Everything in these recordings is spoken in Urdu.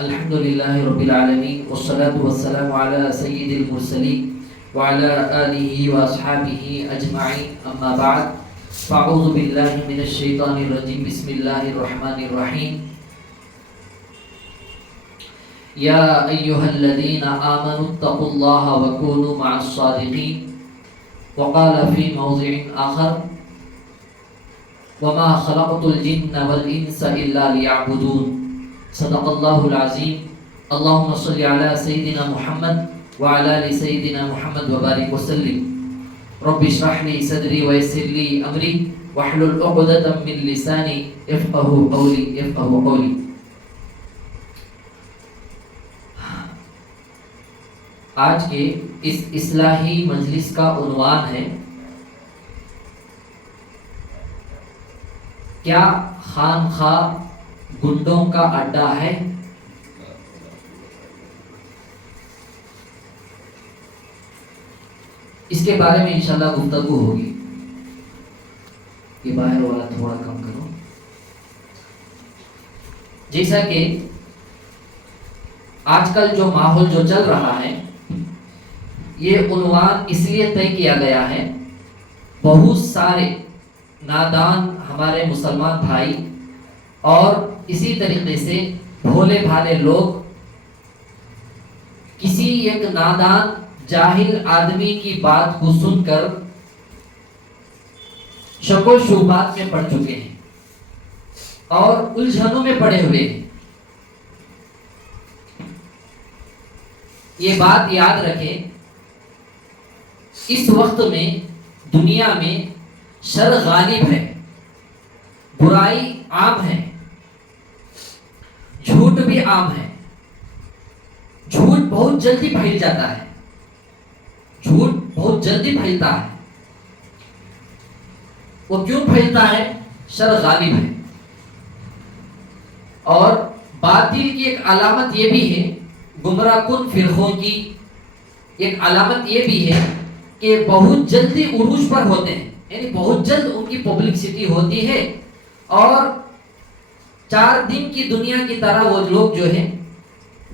الحمد لله رب العالمين والصلاة والسلام على سيد المرسلين وعلى آله وأصحابه أجمعين أما بعد فأعوذ بالله من الشيطان الرجيم بسم الله الرحمن الرحيم يا أيها الذين آمنوا اتقوا الله وكونوا مع الصادقين وقال في موضع آخر وما خلقت الجن والإنس إلا ليعبدون صدق الله العظيم اللهم صل على سيدنا محمد وعلى آل سيدنا محمد وبارك وسلم رب اشرح لي صدري ويسر لي أمري واحلل عقدة من لساني يفقهوا قولي آج کے اس اصلاحی مجلس کا عنوان ہے کیا خانخواہ گنڈوں کا اڈا ہے؟ اس کے بارے میں انشاءاللہ گفتگو ہوگی. یہ باہر والا تھوڑا کم کرو. جیسا کہ آج کل جو ماحول جو چل رہا ہے یہ عنوان اس لیے طے کیا گیا ہے. بہت سارے نادان ہمارے مسلمان بھائی اور اسی طریقے سے بھولے بھالے لوگ کسی ایک نادان جاہل آدمی کی بات کو سن کر شک و شبہات میں پڑ چکے ہیں اور الجھنوں میں پڑے ہوئے ہیں. یہ بات یاد رکھیں اس وقت میں دنیا میں شر غالب ہے, برائی عام ہے, جھوٹ بھی عام ہے. جھوٹ بہت جلدی پھیل جاتا ہے, جھوٹ بہت جلدی پھیلتا ہے. وہ کیوں پھیلتا ہے؟ شر غالب ہے. اور باطل کی ایک علامت یہ بھی ہے, گمراہ کن فرقوں کی ایک علامت یہ بھی ہے کہ بہت جلدی عروج پر ہوتے ہیں, یعنی بہت جلد ان کی پبلکسٹی ہوتی ہے اور 4 دن کی دنیا کی طرح وہ لوگ جو ہیں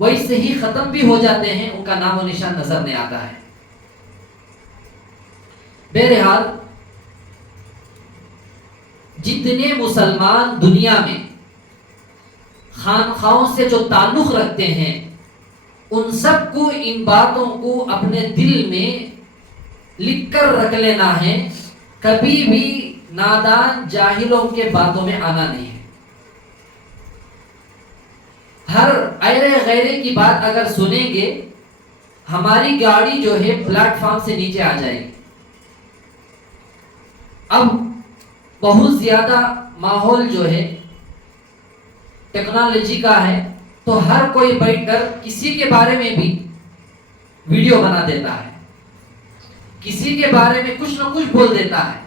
ویسے ہی ختم بھی ہو جاتے ہیں, ان کا نام و نشان نظر نہیں آتا ہے. بہرحال جتنے مسلمان دنیا میں خانخواہوں سے جو تعلق رکھتے ہیں ان سب کو ان باتوں کو اپنے دل میں لکھ کر رکھ لینا ہے. کبھی بھی نادان جاہلوں کے باتوں میں آنا نہیں ہے. ہر ایرے غیرے کی بات اگر سنیں گے ہماری گاڑی جو ہے پلیٹ فارم سے نیچے آ جائے گی. اب بہت زیادہ ماحول جو ہے ٹیکنالوجی کا ہے تو ہر کوئی بیٹھ کر کسی کے بارے میں بھی ویڈیو بنا دیتا ہے, کسی کے بارے میں کچھ نہ کچھ بول دیتا ہے.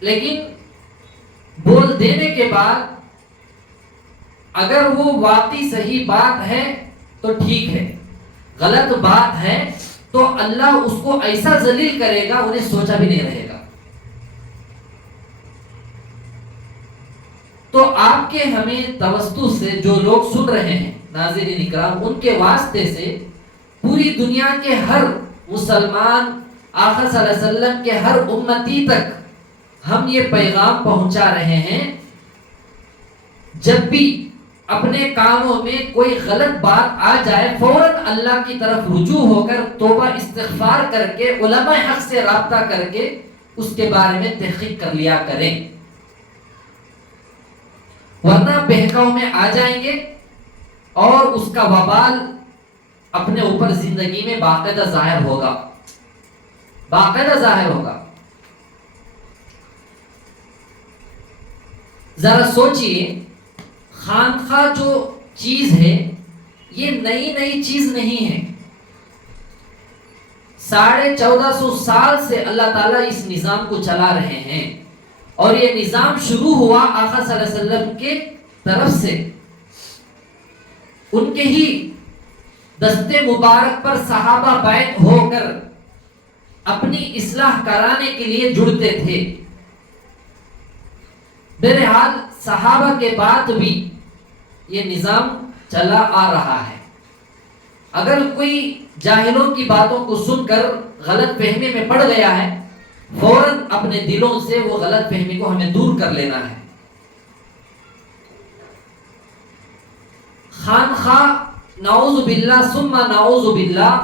لیکن بول دینے کے بعد اگر وہ واقعی صحیح بات ہے تو ٹھیک ہے, غلط بات ہے تو اللہ اس کو ایسا ذلیل کرے گا انہیں سوچا بھی نہیں رہے گا. تو آپ کے ہمیں توسط سے جو لوگ سن رہے ہیں ناظرین اکرام, ان کے واسطے سے پوری دنیا کے ہر مسلمان آقا صلی اللہ علیہ وسلم کے ہر امتی تک ہم یہ پیغام پہنچا رہے ہیں, جب بھی اپنے کاموں میں کوئی غلط بات آ جائے فوراً اللہ کی طرف رجوع ہو کر توبہ استغفار کر کے علماء حق سے رابطہ کر کے اس کے بارے میں تحقیق کر لیا کریں, ورنہ بہکاؤ میں آ جائیں گے اور اس کا وبال اپنے اوپر زندگی میں باقاعدہ ظاہر ہوگا. ذرا سوچئے, خانخواہ جو چیز ہے یہ نئی چیز نہیں ہے. 1450 سال سے اللہ تعالیٰ اس نظام کو چلا رہے ہیں اور یہ نظام شروع ہوا آقا صلی اللہ علیہ وسلم کے طرف سے. ان کے ہی دستے مبارک پر صحابہ بیعت ہو کر اپنی اصلاح کرانے کے لیے جڑتے تھے. بہرحال صحابہ کے بعد بھی یہ نظام چلا آ رہا ہے. اگر کوئی جاہلوں کی باتوں کو سن کر غلط فہمی میں پڑ گیا ہے، فوراً اپنے دلوں سے وہ غلط فہمی کو ہمیں دور کر لینا ہے. خانخواہ نعوذ باللہ ثم نعوذ باللہ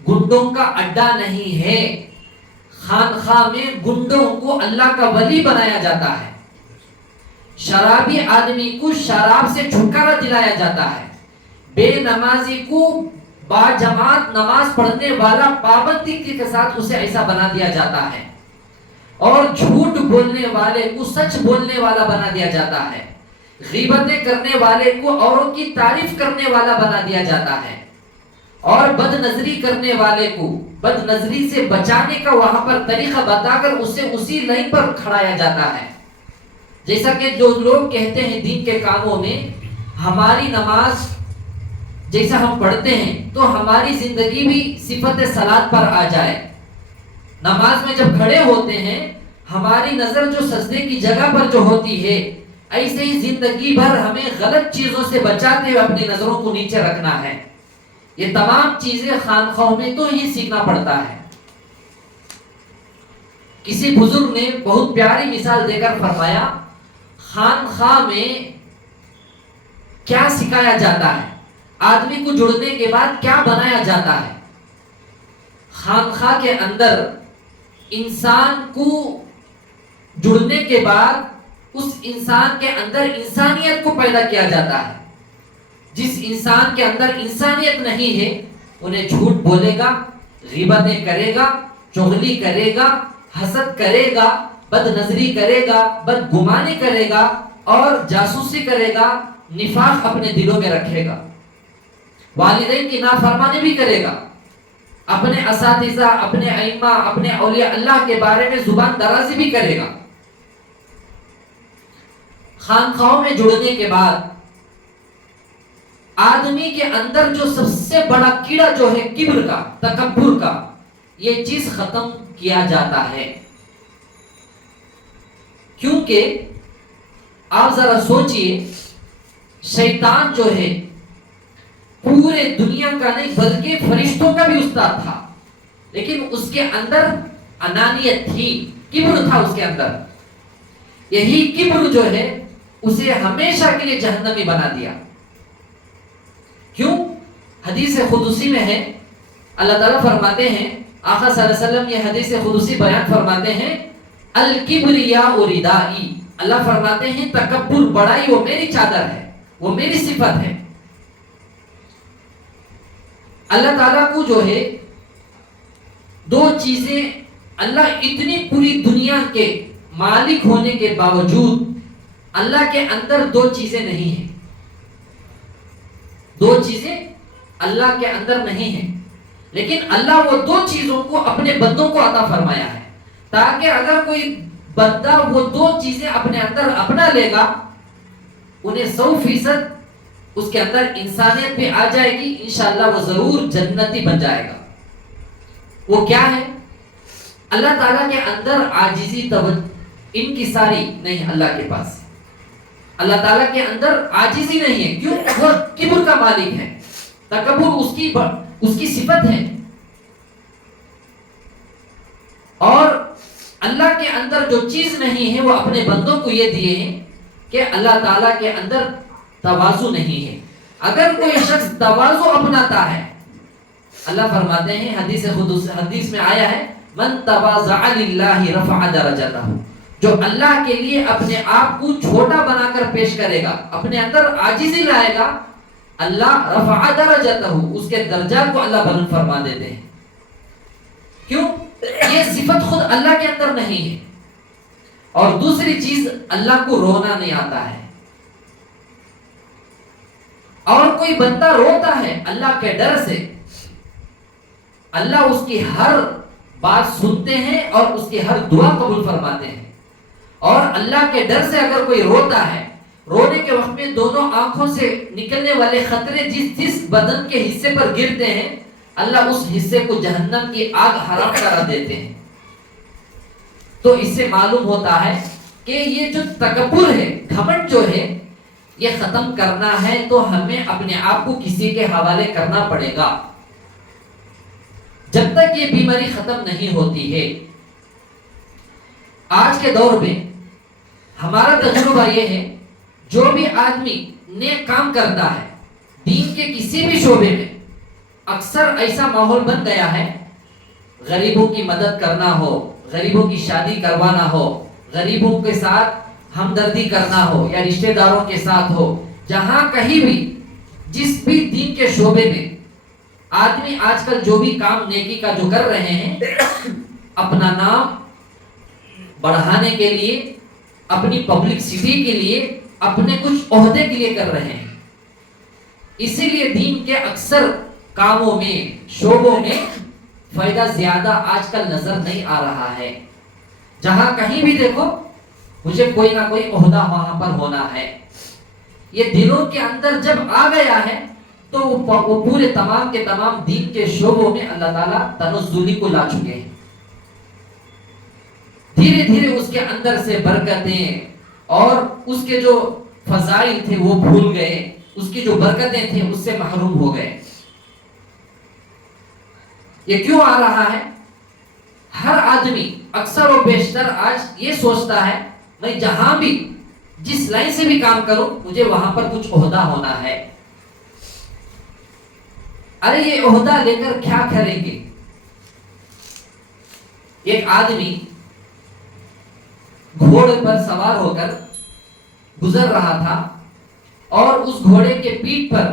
گنڈوں کا اڈا نہیں ہے. خانخواہ میں گنڈوں کو اللہ کا ولی بنایا جاتا ہے. شرابی آدمی کو شراب سے چھٹکارا دلایا جاتا ہے. بے نمازی کو با جماعت نماز پڑھنے والا پابندی کے ساتھ اسے ایسا بنا دیا جاتا ہے. اور جھوٹ بولنے والے کو سچ بولنے والا بنا دیا جاتا ہے. غیبتیں کرنے والے کو اوروں کی تعریف کرنے والا بنا دیا جاتا ہے. اور بد نظری کرنے والے کو بد نظری سے بچانے کا وہاں پر طریقہ بتا کر اسے اسی لائن پر کھڑایا جاتا ہے. جیسا کہ جو لوگ کہتے ہیں دین کے کاموں میں ہماری نماز جیسا ہم پڑھتے ہیں تو ہماری زندگی بھی صفت صلاۃ پر آ جائے. نماز میں جب کھڑے ہوتے ہیں ہماری نظر جو سجدے کی جگہ پر جو ہوتی ہے، ایسے ہی زندگی بھر ہمیں غلط چیزوں سے بچاتے ہوئے اپنی نظروں کو نیچے رکھنا ہے. یہ تمام چیزیں خانخواہوں میں تو ہی سیکھنا پڑتا ہے. کسی بزرگ نے بہت پیاری مثال دے کر فرمایا، خانخواہ میں کیا سکھایا جاتا ہے، آدمی کو جڑنے کے بعد کیا بنایا جاتا ہے. خانخواہ کے اندر انسان کو جڑنے کے بعد اس انسان کے اندر انسانیت کو پیدا کیا جاتا ہے. جس انسان کے اندر انسانیت نہیں ہے انہیں جھوٹ بولے گا، غیبتیں کرے گا، چغلی کرے گا، حسد کرے گا، بد نظری کرے گا، بد گمانی کرے گا اور جاسوسی کرے گا، نفاق اپنے دلوں میں رکھے گا، والدین کی نافرمانی بھی کرے گا، اپنے اساتذہ، اپنے ائمہ، اپنے اولیاء اللہ کے بارے میں زبان درازی بھی کرے گا. خانخواہوں میں جڑنے کے بعد آدمی کے اندر جو سب سے بڑا کیڑا جو ہے کبر کا، تکبر کا، یہ چیز ختم کیا جاتا ہے. کیونکہ آپ ذرا سوچئے، شیطان جو ہے پورے دنیا کا نہیں بلکہ فرشتوں کا بھی استاد تھا، لیکن اس کے اندر انانیت تھی، کبر تھا اس کے اندر. یہی کبر جو ہے اسے ہمیشہ کے لیے جہنمی بنا دیا. کیوں؟ حدیث قدسی میں ہے، اللہ تعالیٰ فرماتے ہیں، آقا صلی اللہ علیہ وسلم یہ حدیث قدسی بیان فرماتے ہیں، الکبریاء ردائی، اللہ فرماتے ہیں تکبر، بڑائی وہ میری چادر ہے، وہ میری صفت ہے. اللہ تعالیٰ کو جو ہے دو چیزیں، اللہ اتنی پوری دنیا کے مالک ہونے کے باوجود اللہ کے اندر دو چیزیں نہیں ہیں. دو چیزیں اللہ کے اندر نہیں ہیں، لیکن اللہ وہ دو چیزوں کو اپنے بندوں کو عطا فرمایا ہے، تاکہ اگر کوئی بندہ وہ دو چیزیں اپنے اندر اپنا لے گا، انہیں 100% اس کے اندر انسانیت بھی آ جائے گی، انشاءاللہ وہ ضرور جنتی بن جائے گا. وہ کیا ہے؟ اللہ تعالیٰ کے اندر عاجزی، انکساری نہیں اللہ کے پاس. اللہ تعالیٰ کے اندر عاجزی نہیں ہے، کیوں؟ وہ کبر کا مالک ہے، تکبر اس کی صفت ہے. اور اللہ کے اندر جو چیز نہیں ہے وہ اپنے بندوں کو یہ دیے ہیں کہ اللہ تعالیٰ کے اندر تواضع نہیں ہے. اگر کوئی شخص تواضع اپناتا ہے، اللہ فرماتے ہیں حدیث میں آیا ہے، من تواضع للہ رفع درجتہ، جو اللہ کے لیے اپنے آپ کو چھوٹا بنا کر پیش کرے گا، اپنے اندر عاجزی لائے گا، اللہ رفع درجتہ، اس کے درجات کو اللہ بلند فرما دیتے ہیں. کیوں؟ یہ صفت خود اللہ کے اندر نہیں ہے. اور دوسری چیز، اللہ کو رونا نہیں آتا ہے. اور کوئی بندہ روتا ہے اللہ کے ڈر سے، اللہ اس کی ہر بات سنتے ہیں اور اس کی ہر دعا قبول فرماتے ہیں. اور اللہ کے ڈر سے اگر کوئی روتا ہے، رونے کے وقت میں دونوں آنکھوں سے نکلنے والے خطرے جس بدن کے حصے پر گرتے ہیں، اللہ اس حصے کو جہنم کی آگ حرام کرا دیتے ہیں. تو اس سے معلوم ہوتا ہے کہ یہ جو تکبر ہے، گھمنڈ جو ہے، یہ ختم کرنا ہے تو ہمیں اپنے آپ کو کسی کے حوالے کرنا پڑے گا، جب تک یہ بیماری ختم نہیں ہوتی ہے۔ آج کے دور میں ہمارا تجربہ یہ ہے، جو بھی آدمی نیک کام کرتا ہے دین کے کسی بھی شعبے میں، اکثر ایسا ماحول بن گیا ہے، غریبوں کی مدد کرنا ہو، غریبوں کی شادی کروانا ہو، غریبوں کے ساتھ ہمدردی کرنا ہو یا رشتہ داروں کے ساتھ ہو، جہاں کہیں بھی جس بھی دین کے شعبے میں آدمی آج کل جو بھی کام نیکی کا جو کر رہے ہیں، اپنا نام بڑھانے کے لیے، اپنی پبلکسٹی کے لیے، اپنے کچھ عہدے کے لیے کر رہے ہیں۔ اسی لیے دین کے اکثر کاموں میں، شعبوں میں فائدہ زیادہ آج کل نظر نہیں آ رہا ہے۔ جہاں کہیں بھی دیکھو مجھے کوئی نہ کوئی عہدہ وہاں پر ہونا ہے۔ یہ دلوں کے اندر جب آ گیا ہے تو وہ پورے تمام کے تمام دین کے شعبوں میں اللہ تعالیٰ تنزلی کو لا چکے ہیں۔ دھیرے دھیرے اس کے اندر سے برکتیں اور اس کے جو فضائل تھے وہ بھول گئے، اس کی جو برکتیں تھیں اس سے محروم ہو گئے۔ یہ کیوں آ رہا ہے؟ ہر آدمی اکثر و بیشتر آج یہ سوچتا ہے میں جہاں بھی جس لائن سے بھی کام کروں مجھے وہاں پر کچھ عہدہ ہونا ہے۔ ارے یہ عہدہ لے کر کیا کریں گے؟ ایک آدمی گھوڑے پر سوار ہو کر گزر رہا تھا اور اس گھوڑے کے پیٹھ پر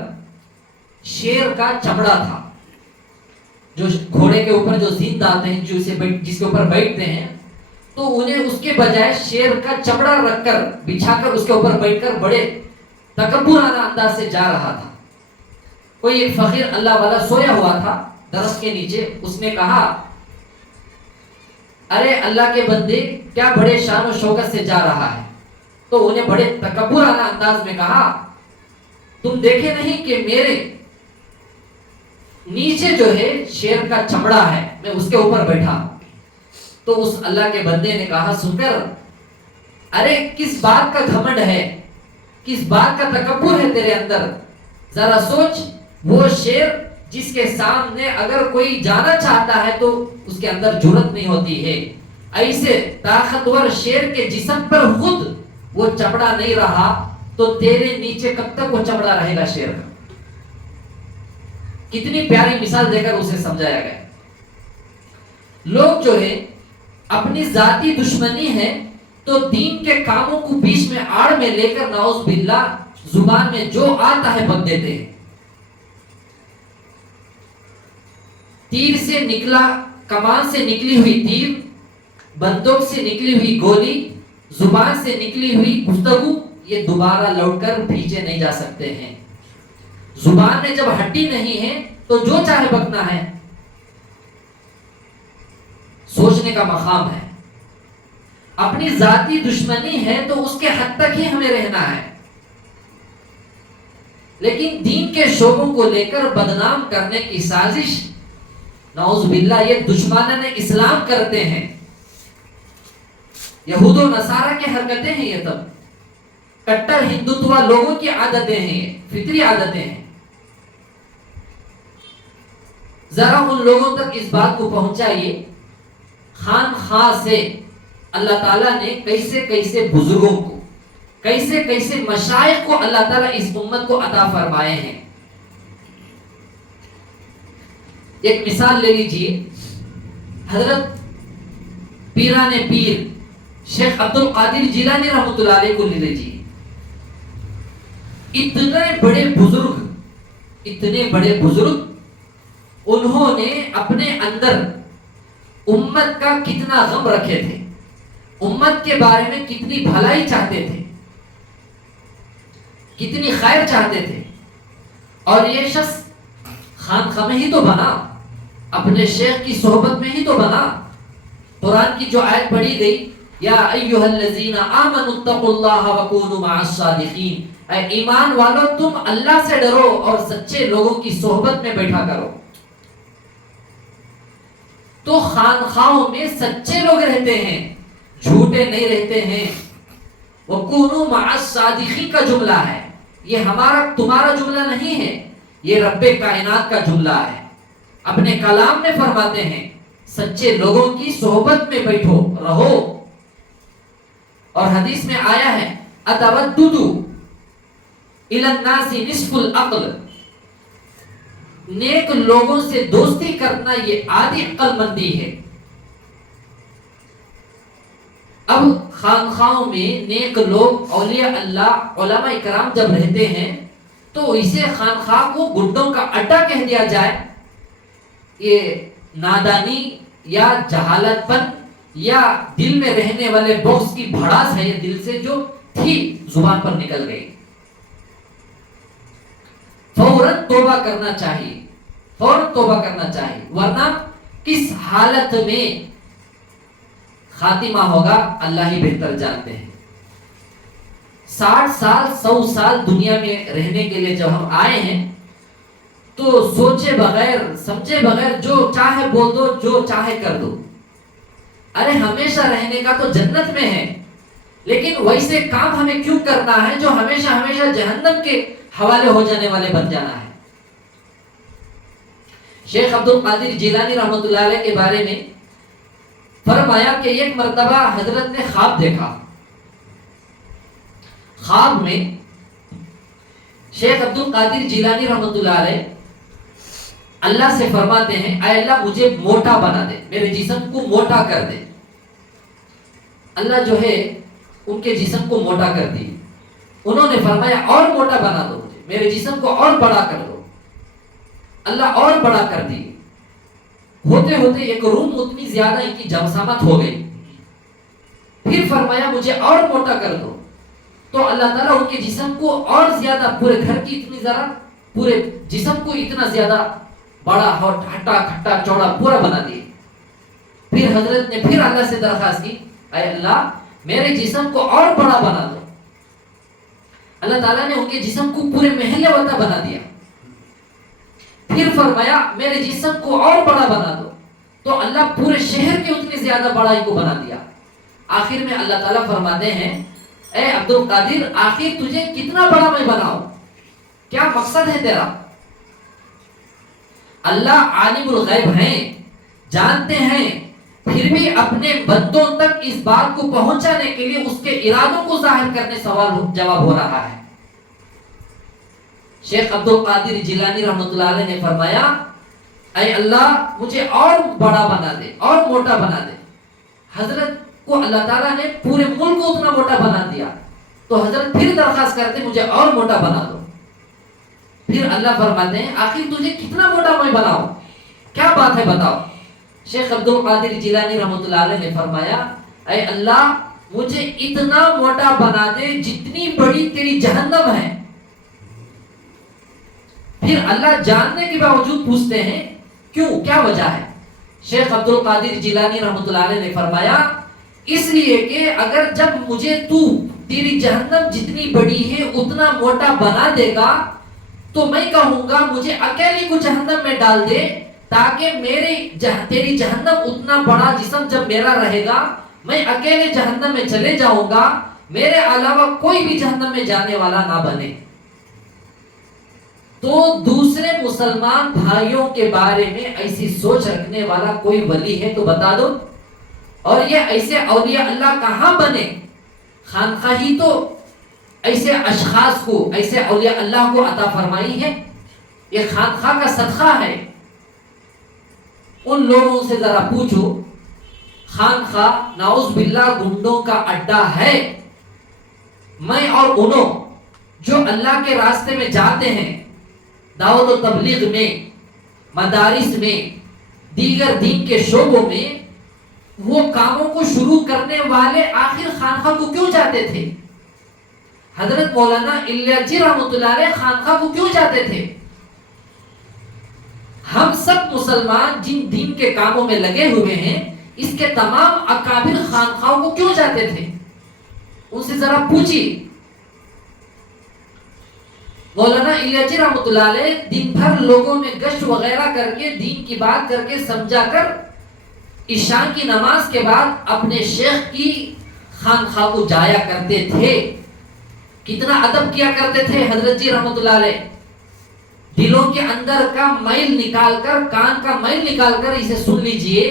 شیر کا چمڑا تھا۔ جو گھوڑے کے اوپر جو زند آتے ہیں، جس کے اوپر بیٹھتے ہیں، تو انہیں اس کے بجائے شیر کا چمڑا رکھ کر بچھا کر اس کے اوپر بیٹھ کر بڑے تکبرانہ انداز سے جا رہا تھا۔ کوئی ایک فقیر اللہ والا سویا ہوا تھا درخت کے نیچے، اس نے کہا ارے اللہ کے بندے کیا بڑے شان و شوکت سے جا رہا ہے؟ تو انہیں بڑے تکبرانہ انداز میں کہا تم دیکھے نہیں کہ میرے نیچے جو ہے شیر کا چمڑا ہے، میں اس کے اوپر بیٹھا۔ تو اس اللہ کے بندے نے کہا سن کر ارے کس بات کا گھمنڈ ہے، کس بات کا تکبر ہے تیرے اندر؟ ذرا سوچ، وہ شیر جس کے سامنے اگر کوئی جانا چاہتا ہے تو اس کے اندر جرأت نہیں ہوتی ہے، ایسے طاقتور شیر کے جسم پر خود وہ چمڑا نہیں رہا تو تیرے نیچے کب تک وہ چمڑا رہے گا شیر کا؟ کتنی پیاری مثال دے کر اسے سمجھایا گیا۔ لوگ جو ہے اپنی ذاتی دشمنی ہے تو دین کے کاموں کو بیچ میں آڑ میں لے کر نعوذ باللہ زبان میں جو آتا ہے بک دیتے ہیں۔ تیر سے نکلا، کمان سے نکلی ہوئی تیر، بندوق سے نکلی ہوئی گولی، زبان سے نکلی ہوئی گفتگو، یہ دوبارہ لوٹ کر بھیجے نہیں جا سکتے ہیں۔ زبان میں جب ہڈی نہیں ہے تو جو چاہے بکنا ہے۔ سوچنے کا مقام ہے۔ اپنی ذاتی دشمنی ہے تو اس کے حد تک ہی ہمیں رہنا ہے، لیکن دین کے شعبوں کو لے کر بدنام کرنے کی سازش نعوذ باللہ یہ دشمنان اسلام کرتے ہیں۔ یہود و نصارہ کی حرکتیں ہیں، یہ تب کٹر ہندوتوا لوگوں کی عادتیں ہیں، فطری عادتیں ہیں۔ ذرا ان لوگوں تک اس بات کو پہنچائیے خان خواہ سے اللہ تعالیٰ نے کیسے کیسے بزرگوں کو، کیسے کیسے مشائخ کو اللہ تعالیٰ اس امت کو عطا فرمائے ہیں۔ ایک مثال لے لیجئے، حضرت پیران پیر شیخ عبد القادر جیلانی رحمۃ اللہ علیہ کو لے لیجئے۔ اتنے بڑے بزرگ انہوں نے اپنے اندر امت کا کتنا غم رکھے تھے، امت کے بارے میں کتنی بھلائی چاہتے تھے، کتنی خیر چاہتے تھے، اور یہ شخص خانقاہ میں ہی تو بنا، اپنے شیخ کی صحبت میں ہی تو بنا۔ قرآن کی جو آیت پڑھی گئی یا ایھا الذین آمنوا اتقوا اللہ وکونوا مع الصادقین، اے ایمان والو تم اللہ سے ڈرو اور سچے لوگوں کی صحبت میں بیٹھا کرو۔ تو خانقاہوں میں سچے لوگ رہتے ہیں، جھوٹے نہیں رہتے ہیں۔ وَكُونُوا مَعَ الصَّادِقِينَ کا جملہ ہے، یہ ہمارا تمہارا جملہ نہیں ہے، یہ رب کائنات کا جملہ ہے۔ اپنے کلام میں فرماتے ہیں سچے لوگوں کی صحبت میں بیٹھو رہو، اور حدیث میں آیا ہے اتودد الی الناس نصف العقل، نیک لوگوں سے دوستی کرنا یہ آدھی عقل مندی ہے۔ اب خانخواہوں میں نیک لوگ اولیاء اللہ علماء کرام جب رہتے ہیں تو اسے خانخواہ کو گڈوں کا اڈا کہہ دیا جائے، یہ نادانی یا جہالت پن یا دل میں رہنے والے بغض کی بھڑاس ہے، یہ دل سے جو تھی زبان پر نکل گئی۔ فوراً توبہ کرنا چاہیے، فوراً توبہ کرنا چاہیے، ورنہ کس حالت میں خاتمہ ہوگا اللہ ہی بہتر جانتے ہیں۔ 60 سال 100 سال دنیا میں رہنے کے لیے جب ہم آئے ہیں تو سوچے بغیر سمجھے بغیر جو چاہے بول دو، جو چاہے کر دو۔ ارے ہمیشہ رہنے کا تو جنت میں ہے، لیکن ویسے کام ہمیں کیوں کرنا ہے جو ہمیشہ ہمیشہ جہنم کے حوالے ہو جانے والے بن جانا ہے۔ شیخ عبد القادر جیلانی رحمۃ اللہ علیہ کے بارے میں فرمایا کہ ایک مرتبہ حضرت نے خواب دیکھا۔ خواب میں شیخ عبد القادر جیلانی رحمۃ اللہ علیہ اللہ سے فرماتے ہیں اے اللہ مجھے موٹا بنا دے، میرے جسم کو موٹا کر دے۔ اللہ جو ہے ان کے جسم کو موٹا کر دی، انہوں نے فرمایا اور موٹا بنا دو مجھے، میرے جسم کو اور بڑا کر دو۔ اللہ اور بڑا کر دی، ہوتے ہوتے ایک روم اتنی زیادہ ان کی جمسامت ہو گئی۔ پھر فرمایا مجھے اور موٹا کر دو، تو اللہ تعالیٰ ان کے جسم کو اور زیادہ، پورے گھر کی اتنی ذرا، پورے جسم کو اتنا زیادہ بڑا اور ہٹا کھٹا چوڑا پورا بنا دیا۔ پھر حضرت نے پھر اللہ سے درخواست کی اے اللہ میرے جسم کو اور بڑا بنا دو۔ اللہ تعالیٰ نے ان کے جسم کو پورے محلے وطا بنا دیا۔ پھر فرمایا میرے جسم کو اور بڑا بنا دو، تو اللہ پورے شہر کے اتنی زیادہ بڑا ان کو بنا دیا۔ آخر میں اللہ تعالیٰ فرماتے ہیں اے عبد القادر آخر تجھے کتنا بڑا میں بناؤں، کیا مقصد ہے تیرا؟ اللہ عالم الغیب ہیں، جانتے ہیں، پھر بھی اپنے بندوں تک اس بات کو پہنچانے کے لیے اس کے ارادوں کو ظاہر کرنے سوال جواب ہو رہا ہے۔ شیخ عبد القادر جیلانی رحمۃ اللہ علیہ نے فرمایا اے اللہ مجھے اور بڑا بنا دے، اور موٹا بنا دے۔ حضرت کو اللہ تعالیٰ نے پورے ملک کو اتنا موٹا بنا دیا، تو حضرت پھر درخواست کرتے مجھے اور موٹا بنا دو۔ پھر اللہ فرماتے ہیں آخر تجھے کتنا موٹا میں بناؤں، کیا بات ہے بتاؤ؟ شیخ عبد القادر جیلانی رحمۃ اللہ علیہ نے فرمایا اے اللہ مجھے اتنا موٹا بنا دے جتنی بڑی تیری جہنم ہے۔ پھر اللہ جاننے کے باوجود پوچھتے ہیں کیوں، کیا وجہ ہے؟ شیخ عبد القادر جیلانی رحمۃ اللہ علیہ نے فرمایا اس لیے کہ اگر جب مجھے تو تیری جہنم جتنی بڑی ہے اتنا موٹا بنا دے گا تو میں کہوں گا مجھے اکیلے کو جہنم میں ڈال دے، تاکہ تیری جہنم اتنا بڑا جسم جب میرا رہے گا میں اکیلے جہنم میں چلے جاؤں گا، میرے علاوہ کوئی بھی جہنم میں جانے والا نہ بنے۔ تو دوسرے مسلمان بھائیوں کے بارے میں ایسی سوچ رکھنے والا کوئی ولی ہے تو بتا دو، اور یہ ایسے اولیاء اللہ کہاں بنے؟ خانقاہی تو ایسے اشخاص کو، ایسے اولیاء اللہ کو عطا فرمائی ہے، یہ خانقاہ کا صدقہ ہے۔ ان لوگوں سے ذرا پوچھو، خانقاہ نعوذ باللہ گنڈوں کا اڈا ہے۔ میں اور انہوں جو اللہ کے راستے میں جاتے ہیں، دعوت و تبلیغ میں، مدارس میں، دیگر دین کے شعبوں میں، وہ کاموں کو شروع کرنے والے آخر خانقاہ کو کیوں جاتے تھے؟ حضرت مولانا الیاسی رحمۃ اللہ علیہ خانقاہ کو کیوں جاتے تھے؟ ہم سب مسلمان جن دین کے کاموں میں لگے ہوئے ہیں اس کے تمام اکابر خانقاہوں کو کیوں جاتے تھے؟ ان سے ذرا پوچھیے۔ مولانا الیاسی رحمۃ اللہ علیہ دن بھر لوگوں میں گشت وغیرہ کر کے دین کی بات کر کے سمجھا کر عشاء کی نماز کے بعد اپنے شیخ کی خانقاہ کو جایا کرتے تھے۔ کتنا ادب کیا کرتے تھے حضرت جی رحمت اللہ علیہ. دلوں کے اندر کا میل نکال کر, کان کا میل نکال کر اسے سن لیجئے.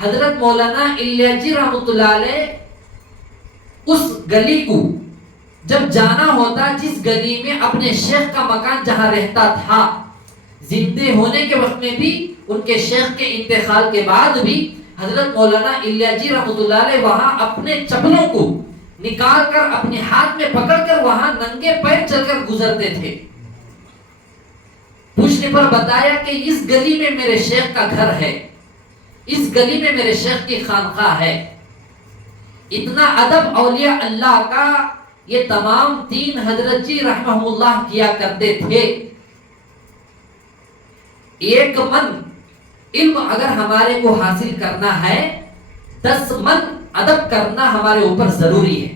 حضرت مولانا الیاس جی رحمت اللہ علیہ اس گلی کو جب جانا ہوتا, جس گلی میں اپنے شیخ کا مکان جہاں رہتا تھا, زندے ہونے کے وقت میں بھی, ان کے شیخ کے انتقال کے بعد بھی, حضرت مولانا الیاس جی رحمت اللہ علیہ وہاں اپنے چپلوں کو نکال کر اپنے ہاتھ میں پکڑ کر وہاں ننگے پیر چل کر گزرتے تھے. پوچھنے پر بتایا کہ اس گلی میں میرے شیخ کا گھر ہے, اس گلی میں میرے شیخ کی خانقاہ ہے. اتنا ادب اولیاء اللہ کا یہ تمام تین حضرت جی رحمہ اللہ کیا کرتے تھے. ایک من علم اگر ہمارے کو حاصل کرنا ہے, 10 من ادب کرنا ہمارے اوپر ضروری ہے.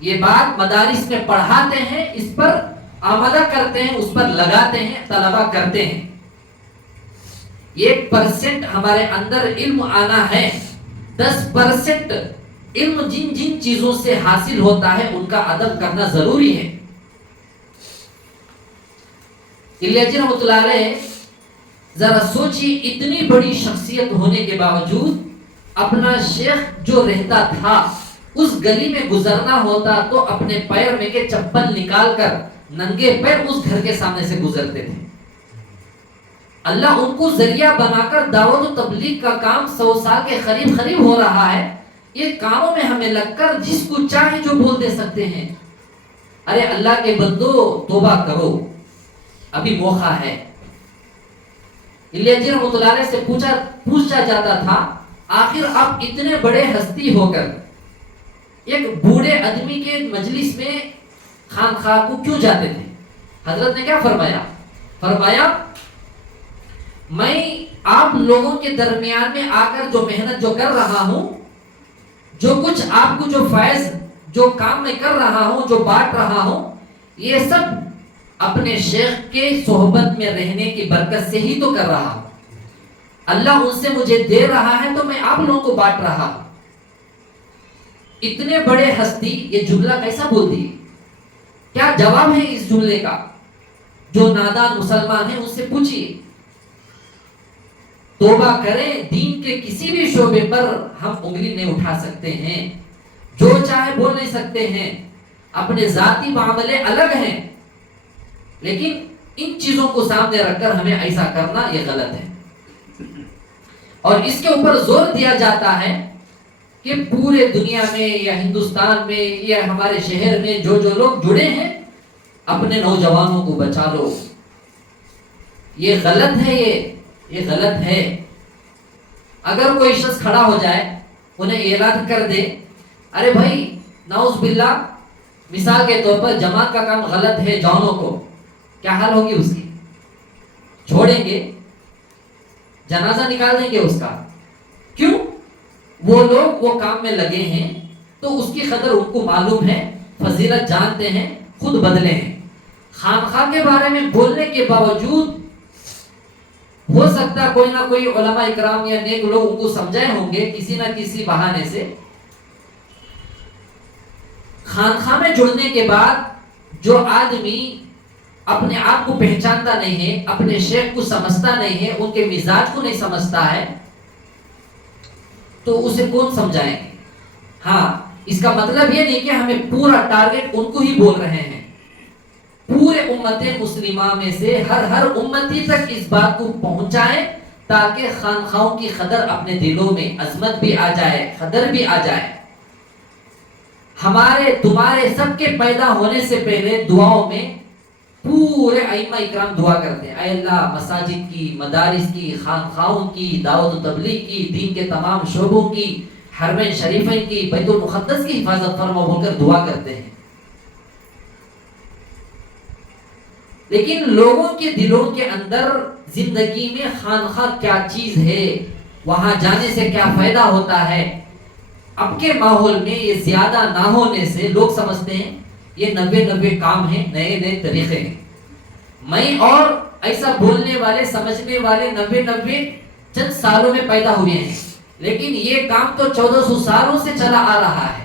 یہ بات مدارس میں پڑھاتے ہیں, اس پر آمدہ کرتے ہیں, اس پر لگاتے ہیں, طلبہ کرتے ہیں. 1% ہمارے اندر علم آنا ہے, 10% علم جن جن چیزوں سے حاصل ہوتا ہے ان کا ادب کرنا ضروری ہے. الیاس جی رحمۃ اللہ علیہ ذرا سوچیے, اتنی بڑی شخصیت ہونے کے باوجود اپنا شیخ جو رہتا تھا اس گلی میں گزرنا ہوتا تو اپنے پیر میں کے چپل نکال کر ننگے پیر اس گھر کے سامنے سے گزرتے تھے. اللہ ان کو ذریعہ بنا کر دعوت و تبلیغ کا کام 100 سال کے قریب ہو رہا ہے. یہ کاموں میں ہمیں لگ کر جس کو چاہے جو بول دے سکتے ہیں. ارے اللہ کے بندو توبہ کرو, ابھی موقع ہے. الیاس جی رحمۃ اللہ علیہ سے پوچھا جاتا تھا, آخر آپ اتنے بڑے ہستی ہو کر ایک بوڑھے آدمی کے مجلس میں خانقاہ کو کیوں جاتے تھے؟ حضرت نے کیا فرمایا, میں آپ لوگوں کے درمیان میں آ کر جو محنت جو کر رہا ہوں, جو کچھ آپ کو جو فیض جو کام میں کر رہا ہوں, جو بانٹ رہا ہوں, یہ سب اپنے شیخ کے صحبت میں رہنے کی برکت سے ہی تو کر رہا ہوں. اللہ ان سے مجھے دے رہا ہے تو میں آپ لوگوں کو بانٹ رہا ہوں. اتنے بڑے ہستی یہ جملہ کیسا بول دی؟ کیا جواب ہے اس جملے کا؟ جو نادان مسلمان ہیں ان سے پوچھیے. توبہ کریں, دین کے کسی بھی شعبے پر ہم انگلی نہیں اٹھا سکتے ہیں, جو چاہے بول نہیں سکتے ہیں, اپنے ذاتی معاملے الگ ہیں, لیکن ان چیزوں کو سامنے رکھ کر ہمیں ایسا کرنا یہ غلط ہے. اور اس کے اوپر زور دیا جاتا ہے کہ پورے دنیا میں یا ہندوستان میں یا ہمارے شہر میں جو لوگ جڑے ہیں اپنے نوجوانوں کو بچا لو. یہ غلط ہے, یہ غلط ہے. اگر کوئی شخص کھڑا ہو جائے, انہیں اعلان کر دے, ارے بھائی نعوذ باللہ, مثال کے طور پر جماعت کا کام غلط ہے, جوانوں کو, کیا حال ہوگی اس کی؟ چھوڑیں گے, جنازہ نکال دیں گے اس کا. کیوں؟ وہ لوگ وہ کام میں لگے ہیں تو اس کی قدر ان کو معلوم ہے, فضیلت جانتے ہیں, خود بدلے ہیں. خانقاہ کے بارے میں بولنے کے باوجود ہو سکتا ہے کوئی نہ کوئی علماء اکرام یا نیک لوگ ان کو سمجھائے ہوں گے کسی نہ کسی بہانے سے. خانقاہ میں جڑنے کے بعد جو آدمی اپنے آپ کو پہچانتا نہیں ہے, اپنے شیخ کو سمجھتا نہیں ہے, ان کے مزاج کو نہیں سمجھتا ہے, تو اسے کون سمجھائیں گے؟ ہاں, اس کا مطلب یہ نہیں کہ ہمیں پورا ٹارگٹ ان کو ہی بول رہے ہیں. پورے امت مسلمہ میں سے ہر امتی تک اس بات کو پہنچائیں تاکہ خانقاہوں کی قدر اپنے دلوں میں عظمت بھی آ جائے, قدر بھی آ جائے. ہمارے تمہارے سب کے پیدا ہونے سے پہلے دعاؤں میں پورے ائمہ اکرام دعا کرتے ہیں, اے اللہ مساجد کی, مدارس کی, خانقاہوں کی, دعوت و تبلیغ کی, دین کے تمام شعبوں کی, حرمین شریفین کی, بیت المقدس کی حفاظت فرما بول کر دعا کرتے ہیں. لیکن لوگوں کے دلوں کے اندر زندگی میں خانقاہ کیا چیز ہے, وہاں جانے سے کیا فائدہ ہوتا ہے, اب کے ماحول میں یہ زیادہ نہ ہونے سے لوگ سمجھتے ہیں یہ 90 کام ہیں, نئے طریقے ہیں. میں اور ایسا بولنے والے سمجھنے والے 90 چند سالوں میں پیدا ہوئے ہیں, لیکن یہ کام تو 1400 سالوں سے چلا آ رہا ہے.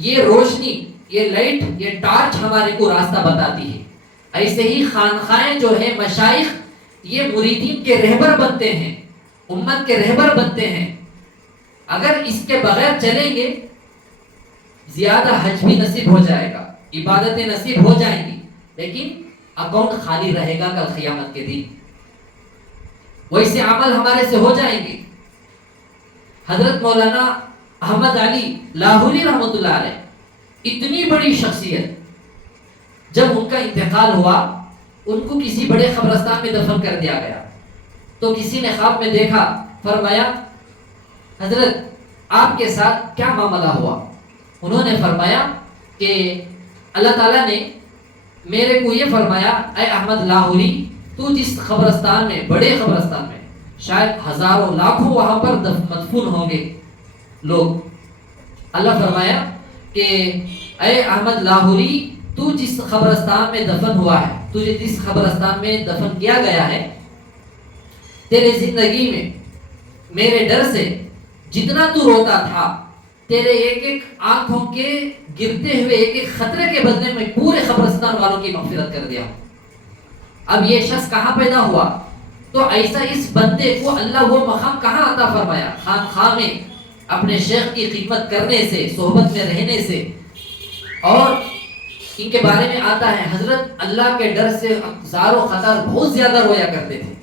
یہ روشنی، یہ لائٹ، یہ ٹارچ ہمارے کو راستہ بتاتی ہے۔ ایسے ہی خانقاہیں جو ہے، مشائخ، یہ مریدین کے رہبر بنتے ہیں، امت کے رہبر بنتے ہیں۔ اگر اس کے بغیر چلیں گے، زیادہ حج بھی نصیب ہو جائے گا، عبادتیں نصیب ہو جائیں گی، لیکن اکاؤنٹ خالی رہے گا کل قیامت کے دن۔ ویسے عمل ہمارے سے ہو جائیں گے۔ حضرت مولانا احمد علی لاہوری رحمۃ اللہ علیہ، اتنی بڑی شخصیت، جب ان کا انتقال ہوا، ان کو کسی بڑے قبرستان میں دفن کر دیا گیا، تو کسی نے خواب میں دیکھا، فرمایا حضرت آپ کے ساتھ کیا معاملہ ہوا؟ انہوں نے فرمایا کہ اللہ تعالیٰ نے میرے کو یہ فرمایا، اے احمد لاہوری، تو جس قبرستان میں، بڑے قبرستان میں شاید ہزاروں لاکھوں وہاں پر مدفون ہوں گے لوگ، اللہ فرمایا کہ اے احمد لاہوری، تو جس قبرستان میں دفن ہوا ہے، تجھے جس قبرستان میں دفن کیا گیا ہے، تیرے زندگی میں میرے ڈر سے جتنا تو روتا تھا، تیرے ایک ایک آنکھوں کے گرتے ہوئے ایک ایک خطرے کے بدلے میں پورے قبرستان والوں کی مغفرت کر دیا۔ اب یہ شخص کہاں پیدا ہوا؟ تو ایسا اس بندے کو اللہ وہ مقام کہاں عطا فرمایا؟ خانقاہ میں اپنے شیخ کی خدمت کرنے سے، صحبت میں رہنے سے۔ اور ان کے بارے میں آتا ہے، حضرت اللہ کے ڈر سے زار و خطر بہت زیادہ رویا کرتے تھے،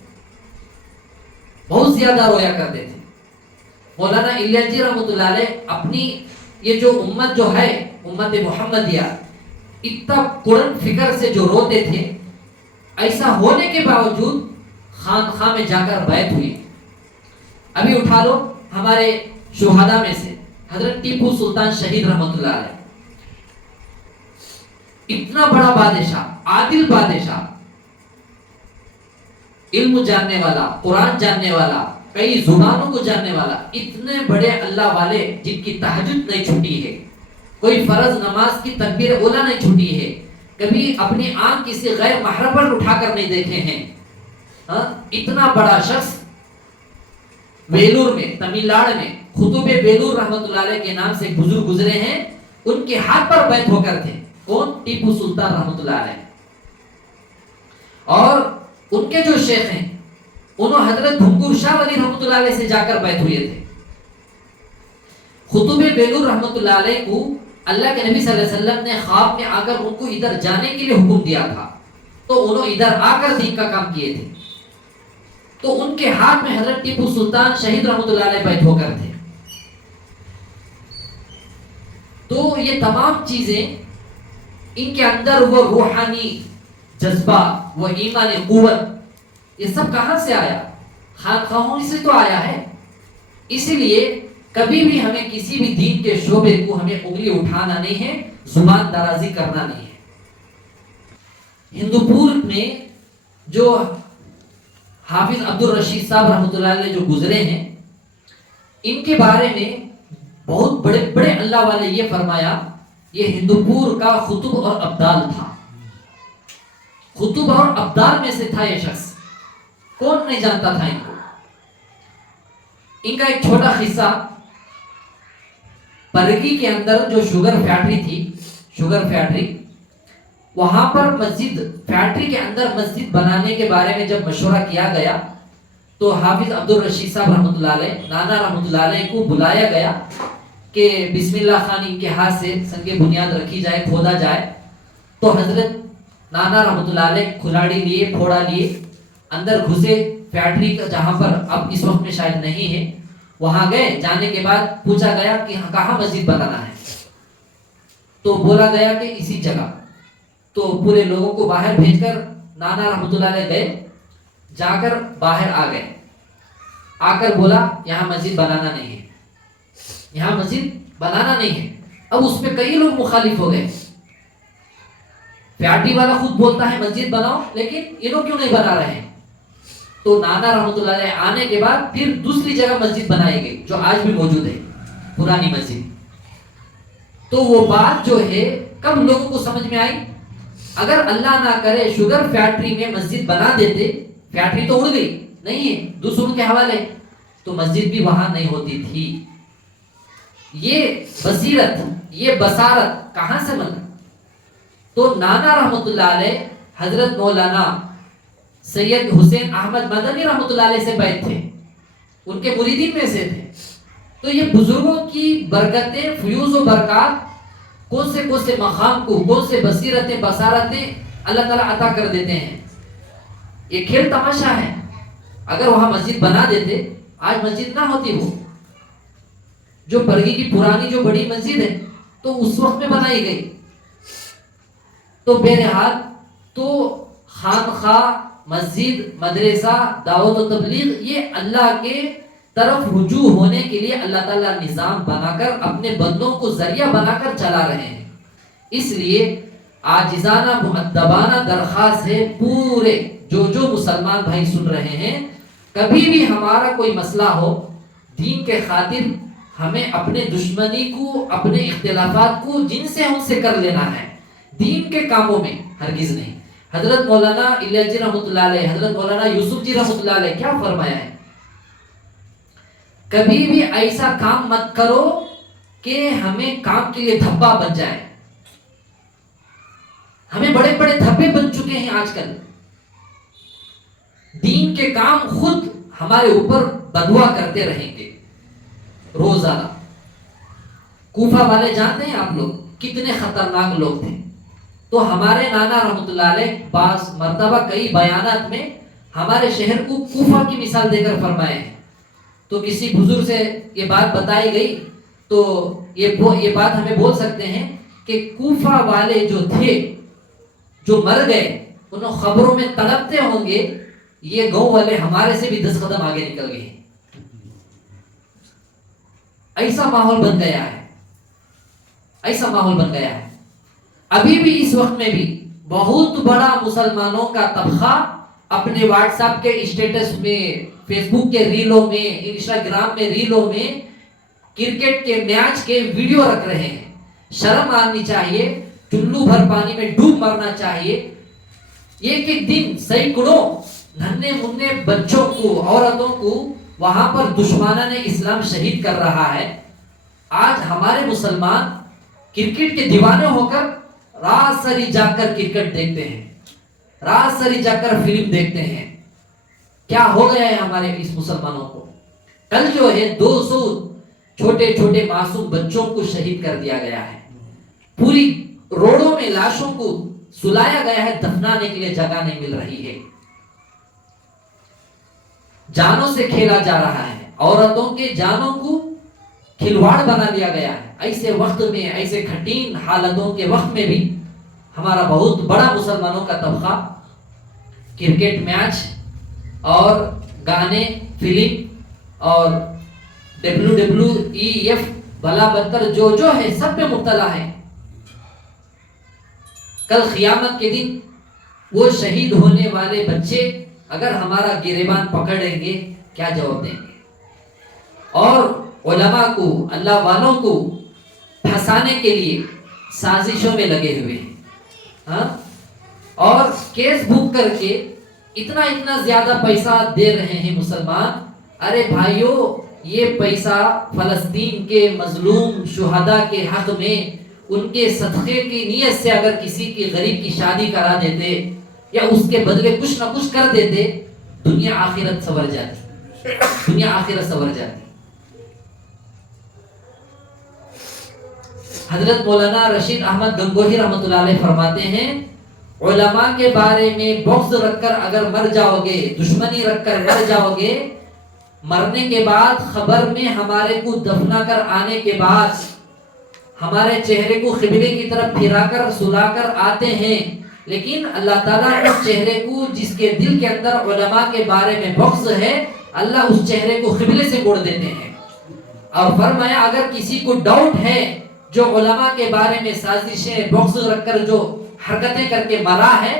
بہت زیادہ رویا کرتے تھے۔ مولانا الیاس جی رحمۃ اللہ علیہ اپنی یہ جو امت جو ہے، امت محمدیہ، اتنا قرآن فکر سے جو روتے تھے، ایسا ہونے کے باوجود خانقاہ میں جا کر بیعت ہوئی۔ ابھی اٹھا لو ہمارے شہداء میں سے حضرت ٹیپو سلطان شہید رحمۃ اللہ علیہ، اتنا بڑا بادشاہ، عادل بادشاہ، علم جاننے والا، قرآن جاننے والا، کئی زبانوں کو جاننے والا، اتنے بڑے اللہ والے جن کی تہجد نہیں چھوٹی ہے، کوئی فرض نماز کی تکبیر اولا نہیں چھوٹی ہے، کبھی اپنی آنکھ کسی غیر محرم پر اٹھا کر نہیں دیکھے ہیں، اتنا بڑا شخص ویلور میں، تمل ناڈو میں خطب ویلور رحمۃ اللہ علیہ کے نام سے ایک بزرگ گزرے ہیں، ان کے ہاتھ پر بیعت ہو کر تھے۔ کون؟ ٹیپو سلطان رحمۃ اللہ علیہ۔ اور ان کے جو شیخ ہیں، انہوں حضرت بھنگور شاہ ولی رحمۃ اللہ علیہ سے جا کر بیعت ہوئے تھے۔ خطب ویلور رحمۃ اللہ علیہ کو اللہ کے نبی صلی اللہ علیہ وسلم نے خواب میں آ کر ان کو ادھر جانے کے لیے حکم دیا تھا، تو انہوں ادھر آ کر دین کا کام کیے تھے، تو ان کے ہاتھ میں حضرت ٹیپو سلطان شہید رحمۃ اللہ علیہ بیعت ہو کر تھے۔ تو یہ تمام چیزیں ان کے اندر، وہ روحانی جذبہ، وہ ایمانی قوت، یہ سب کہاں سے آیا؟ خانقاہوں سے تو آیا ہے۔ اسی لیے کبھی بھی ہمیں کسی بھی دین کے شعبے کو ہمیں انگلی اٹھانا نہیں ہے، زبان درازی کرنا نہیں ہے۔ ہندوپور میں جو حافظ عبدالرشید صاحب رحمۃ اللہ علیہ جو گزرے ہیں، ان کے بارے میں بہت بڑے بڑے اللہ والے یہ فرمایا، یہ ہندوپور کا خطب اور ابدال تھا، خطب اور ابدال میں سے تھا یہ شخص، کون نہیں جانتا تھا ان کو۔ ان کا ایک چھوٹا قصہ، پرگی کے اندر جو شوگر فیکٹری تھی، شوگر فیکٹری، وہاں پر مسجد، فیکٹری کے اندر مسجد بنانے کے بارے میں جب مشورہ کیا گیا، تو حافظ عبدالرشید صاحب رحمۃ اللہ علیہ، نانا رحمۃ اللہ علیہ کو بلایا گیا کہ بسم اللہ خان ان کے ہاتھ سے سنگ بنیاد رکھی جائے، کھودا جائے۔ تو حضرت نانا رحمۃ اللہ علیہ کھلاڑی لیے، پھوڑا لیے، اندر گھسے فیکٹری کا، جہاں پر اب اس وقت میں شاید نہیں ہے، وہاں گئے۔ جانے کے بعد پوچھا گیا کہ کہاں مسجد بنانا ہے، تو بولا گیا کہ اسی جگہ۔ تو پورے لوگوں کو باہر بھیج کر نانا رحمۃ اللہ علیہ گئے، جا کر باہر آ گئے، آ کر بولا یہاں مسجد بنانا نہیں ہے، یہاں مسجد بنانا نہیں ہے۔ اب اس پہ کئی لوگ مخالف ہو گئے، فیکٹری والا خود بولتا ہے مسجد بناؤ، لیکن یہ لوگ کیوں نہیں بنا رہے ہیں؟ تو نانا رحمۃ اللہ علیہ آنے کے بعد پھر دوسری جگہ مسجد بنائی گئی، جو آج بھی موجود ہے، پرانی مسجد۔ تو وہ بات جو ہے کب لوگوں کو سمجھ میں آئی؟ اگر اللہ نہ کرے شوگر فیکٹری میں مسجد بنا دیتے، فیکٹری تو اڑ گئی، نہیں ہے، دوسروں کے حوالے، تو مسجد بھی وہاں نہیں ہوتی تھی۔ یہ بصیرت، یہ بصارت کہاں سے ملا؟ تو نانا رحمۃ اللہ علیہ حضرت مولانا سید حسین احمد مدنی رحمۃ اللہ علیہ سے بیعت تھے، ان کے مریدین میں سے تھے. تو یہ بزرگوں کی برکتیں، فیوز و برکات کون سے مقام کو، کون سے بصیرتیں بصارتیں اللہ تعالیٰ عطا کر دیتے ہیں. یہ کھیل تماشا ہے. اگر وہاں مسجد بنا دیتے، آج مسجد نہ ہوتی، وہ جو برگی کی پرانی جو بڑی مسجد ہے تو اس وقت میں بنائی گئی. تو بہرحال تو خانخواہ، مسجد، مدرسہ، دعوت و تبلیغ یہ اللہ کے طرف رجوع ہونے کے لیے اللہ تعالیٰ نظام بنا کر اپنے بندوں کو ذریعہ بنا کر چلا رہے ہیں. اس لیے عاجزانہ مؤدبانہ درخواست ہے پورے جو مسلمان بھائی سن رہے ہیں، کبھی بھی ہمارا کوئی مسئلہ ہو دین کے خاطر، ہمیں اپنے دشمنی کو، اپنے اختلافات کو جن سے ان سے کر لینا ہے، دین کے کاموں میں ہرگز نہیں. حضرت مولانا الیاس جی رحمۃ اللہ علیہ، حضرت مولانا یوسف جی رحمۃ اللہ علیہ کیا فرمایا ہے؟ کبھی بھی ایسا کام مت کرو کہ ہمیں کام کے لیے دھبا بن جائے. ہمیں بڑے بڑے دھبے بن چکے ہیں آج کل. دین کے کام خود ہمارے اوپر بدوا کرتے رہیں گے روزانہ. کوفہ والے جانتے ہیں آپ لوگ کتنے خطرناک لوگ تھے. تو ہمارے نانا رحمۃ اللہ علیہ بعض مرتبہ کئی بیانات میں ہمارے شہر کو کوفہ کی مثال دے کر فرمائے ہیں. تو کسی بزرگ سے یہ بات بتائی گئی تو یہ بات ہمیں بول سکتے ہیں کہ کوفہ والے جو تھے، جو مر گئے، انہوں خبروں میں تڑپتے ہوں گے یہ گاؤں والے ہمارے سے بھی 10 قدم آگے نکل گئے. ایسا ماحول بن گیا ہے، ایسا ماحول بن گیا ہے. ابھی بھی اس وقت میں بھی بہت بڑا مسلمانوں کا طبقہ اپنے واٹس ایپ کے اسٹیٹس میں، فیس بک کے ریلوں میں، انسٹاگرام میں ریلوں میں کرکٹ کے میچ کے ویڈیو رکھ رہے ہیں. شرم آنی چاہیے، چلو بھر پانی میں ڈوب مرنا چاہیے. ایک دن سینکڑوں ننھے منھے بچوں کو، عورتوں کو وہاں پر دشمنان اسلام شہید کر رہا ہے. آج ہمارے مسلمان کرکٹ کے دیوانے ہو کر رات سری جا کر کرکٹ دیکھتے ہیں، رات سری جا کر فلم دیکھتے ہیں. کیا ہو گیا ہے ہمارے اس مسلمانوں کو؟ کل جو ہے 200 چھوٹے چھوٹے معصوم بچوں کو شہید کر دیا گیا ہے. پوری روڈوں میں لاشوں کو سلایا گیا ہے، دفنانے کے لیے جگہ نہیں مل رہی ہے. جانوں سے کھیلا جا رہا ہے، عورتوں کے جانوں کو کھلواڑ بنا دیا گیا ہے. ایسے وقت میں، ایسے کٹھن حالتوں کے وقت میں بھی ہمارا بہت بڑا مسلمانوں کا طبقہ کرکٹ میچ اور گانے، فلم اور WWEF بھلا بدتر جو ہے سب پہ مبتلا ہے. کل قیامت کے دن وہ شہید ہونے والے بچے اگر ہمارا گریبان پکڑیں گے کیا جواب دیں گے؟ اور علماء کو، اللہ والوں کو پھنسانے کے لیے سازشوں میں لگے ہوئے ہیں. ہاں، اور کیس بک کر کے اتنا زیادہ پیسہ دے رہے ہیں مسلمان. ارے بھائیو، یہ پیسہ فلسطین کے مظلوم شہداء کے حق میں ان کے صدقے کی نیت سے اگر کسی کی غریب کی شادی کرا دیتے یا اس کے بدلے کچھ نہ کچھ کر دیتے، دنیا آخرت سنور جاتی، دنیا آخرت سنور جاتی. حضرت مولانا رشید احمد گنگوہی رحمۃ اللہ علیہ فرماتے ہیں، علماء کے بارے میں بغض رکھ کر اگر مر جاؤ گے، دشمنی رکھ کر مر جاؤ گے، مرنے کے بعد خبر میں ہمارے کو دفنا کر آنے کے بعد ہمارے چہرے کو قبلے کی طرف پھرا کر سلا کر آتے ہیں، لیکن اللہ تعالیٰ اس چہرے کو، جس کے دل کے اندر علماء کے بارے میں بغض ہے، اللہ اس چہرے کو قبلے سے موڑ دیتے ہیں. اور فرمایا اگر کسی کو ڈاؤٹ ہے جو علماء کے بارے میں سازشیں، بغض رکھ کر جو حرکتیں کر کے مرا ہے،